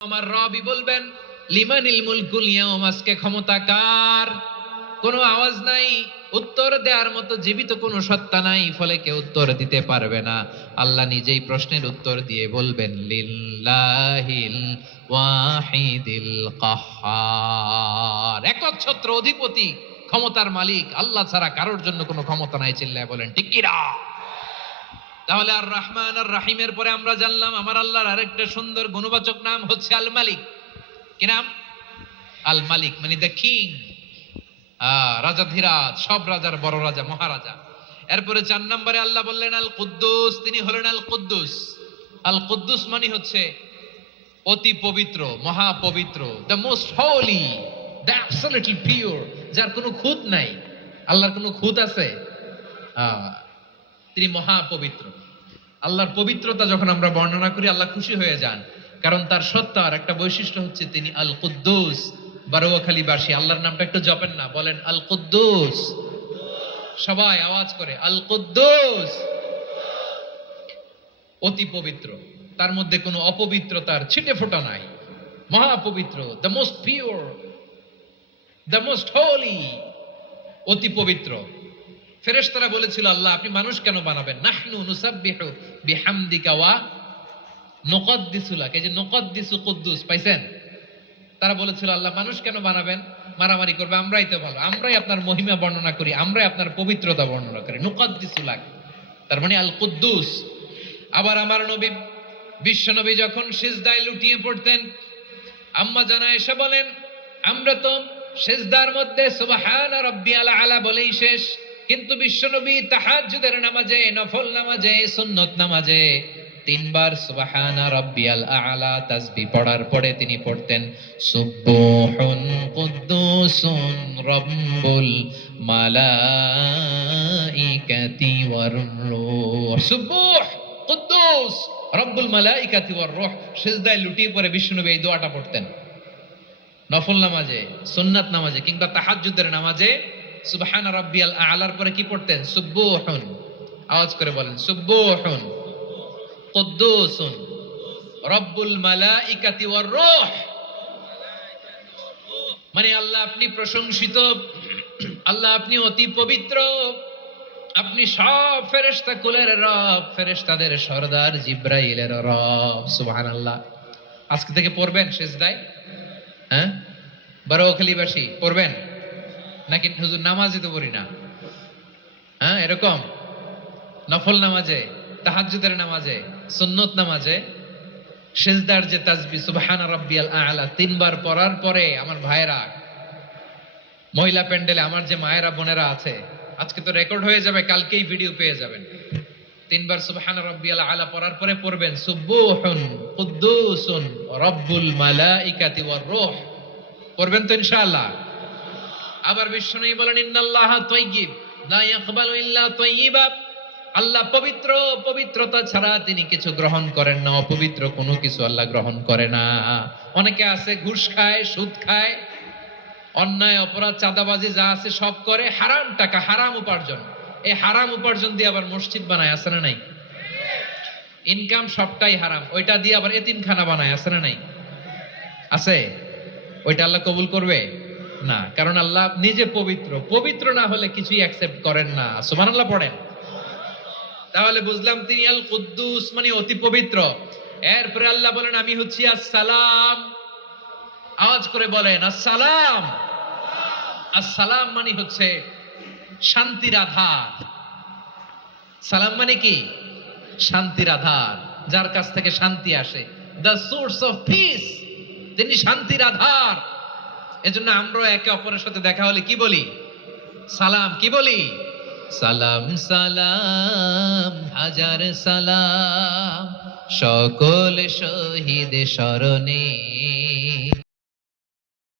আমার রবি বলবেন লিমানিল মুলকুল ইয়াউম, আজকে ক্ষমতা কার? কোনো আওয়াজ নাই, উত্তর দেওয়ার মতো জীবিত কোনো সত্তা নাই, ফলে কেউ উত্তর দিতে পারবে না। আল্লাহ নিজেই প্রশ্নের উত্তর দিয়ে বলবেন লিল্লাহিল ওয়াহিদিল কাহ্হার, একচ্ছত্র অধিপতি ক্ষমতার মালিক আল্লাহ ছাড়া কারোর জন্য কোনো ক্ষমতা নাই। চিল্লায় বলেন ঠিক কিনা? তাহলে আর রহমান আর রাহিমের পরে আমরা জানলাম আমার আল্লাহর আরেকটা সুন্দর গুণবাচক নাম হচ্ছে আল মালিক। কি নাম? আল মালিক, মানে দ্য কিং, রাজাধিরাজ, সব রাজার বড় রাজা, মহারাজা। এরপরে 4 নম্বরে আল্লাহ বললেন আল কুদ্দুস, তিনি হলেন আল কুদ্দুস। আল কুদ্দুস মানে হচ্ছে অতি পবিত্র, মহাপবিত্র, the most holy, the absolutely pure, যার কোনো খুঁত নাই। আল্লাহর কোনো খুঁত আছে? তিনি মহাপবিত্র। আল্লাহর পবিত্রতা যখন আমরা বর্ণনা করি আল্লাহ খুশি হয়ে যান, কারণ তার সত্তার একটা বৈশিষ্ট্য হচ্ছে তিনি আল কুদ্দুস। বারোয়াখালীবাসী আল্লাহর নামটা একটু জপেন না, বলেন আল কুদ্দুস, সবাই আওয়াজ করে আল কুদ্দুস। অতি পবিত্র, তার মধ্যে কোনো অপবিত্রতার ছিটে ফোঁটা নাই, মহাপবিত্র, the most pure, the most holy, অতি পবিত্র। ফেরেশতারা বলেছিল আল্লাহ আপনি মানুষ কেন বানাবেন? নাহনু নুসাব্বিহু বিহামদিকা ওয়া নুকদ্দিসু লাক, এই যে নুকদ্দিসু কুদ্দুস পাইছেন? তারা বলেছিল আল্লাহ মানুষ কেন বানাবেন, মারামারি করবে, আমরাই তো ভালো, আমরাই আপনার মহিমা বর্ণনা করি, আমরাই আপনার পবিত্রতা বর্ণনা করি। নুকদ্দিসু লাক, তার মানে আল কুদ্দুস। আবার আমার নবী, বিশ্ব নবী যখন সিজদায় লুটিয়ে পড়তেন, আম্মা জানা এসে বলেন আমরা তো সিজদার মধ্যে সুবহান রাব্বিয়াল আলা বলেই শেষ, কিন্তু বিশ্বনবী তাহাজ্জুদের নামাজে, নফল নামাজে, সুন্নত নামাজে 3 বার সুবহানা রাব্বিয়াল আলা তাসবিহ পড়ার পরে তিনি পড়তেন সুবহুন কুদ্দুসুন রাব্বুল মালাইকাতি ওয়ার রূহ। সুবহ কুদ্দুস রব্বুল মালাইকাতি ওয়ার রূহ। সিজদায় লুটিয়ে পড়ে বিশ্বনবী এই দোয়াটা পড়তেন। নফল নামাজে, সুন্নাত নামাজে কিংবা তাহাজ্জুদের নামাজে সুবহানা রাব্বিয়াল আলার পরে কি পড়তেন? সুবহুন, আওয়াজ করে বলেন সুবহুন কুদ্দুসুন রব্বুল মালাইকাতি ওয়ার রূহ। মানে আল্লাহ আপনি প্রশংসিত, আল্লাহ আপনি অতি পবিত্র, আপনি সব ফেরেশতা কুলের রব, ফেরেশতাদের সরদার জিবরাইলের রব। সুবহানাল্লাহ। আজকে থেকে পড়বেন সিজদায়? হ্যাঁ, বারোয়াখালীবাসী পড়বেন নাকি? হুজুর নামাজে তো পড়ি না। হ্যাঁ, এরকম নফল নামাজে, তাহাজ্জুদের নামাজে, সুন্নত নামাজে সিজদার যে তাসবিহ সুবহান রাব্বিয়াল আলা 3 বার পড়ার পরে আমার ভাইরা, মহিলা প্যান্ডেলে আমার যে মায়েরা বোনেরা আছে, আজকে তো রেকর্ড হয়ে যাবে, কালকেই ভিডিও পেয়ে যাবেন। 3 বার সুবহান রাব্বিয়াল আলা পড়ার পরে পড়বেন সুবহুন কুদ্দুসুন রব্বুল মালাইকাতি ওয়ার রূহ। পড়বেন তো ইনশাআল্লাহ? আবার বিশ্বনবী বলেন ইন্নাল্লাহা তাইয়্যিব লা ইয়াকবালু ইল্লা তাইয়্যিবা, আল্লাহ পবিত্র, পবিত্রতা ছাড়া তিনি কিছু গ্রহণ করেন না, অপবিত্র কোনো কিছু আল্লাহ গ্রহণ করে না। অনেকে আছে ঘুষ খায়, সুদ খায়, অন্যায় অপরাধ চাঁদাবাজি যা আছে সব করে, হারাম টাকা, হারাম উপার্জন। এই হারাম উপার্জন দিয়ে আবার মসজিদ বানায়, আছে না নাই? ইনকাম সবটাই হারাম, ওইটা দিয়ে আবার এতিমখানা বানায়, আছে না নাই? আছে। ওইটা আল্লাহ কবুল করবে না, কারণ আল্লাহ নিজে পবিত্র, পবিত্র না হলে কিছুই অ্যাকসেপ্ট করেন না। সুবহানাল্লাহ পড়েন। তাহলে বুঝলাম তিনি আল কুদ্দুস মানে অতি পবিত্র। এরপরে আল্লাহ বলেন আমি হচ্ছি আসসালাম। আওয়াজ করে বলেন আসসালাম। আসসালাম মানে হচ্ছে শান্তির আধার। সালাম মানে কি? শান্তির আধার, যার কাছ থেকে শান্তি আসে, দ্য সোর্স অফ পিস, তিনি শান্তির আধার। এজন্য আমরা একে অপরের সাথে দেখা হলে কি বলি? সালাম। কি বলি? সালাম সালাম হাজার সালাম সকল শহীদ স্মরণে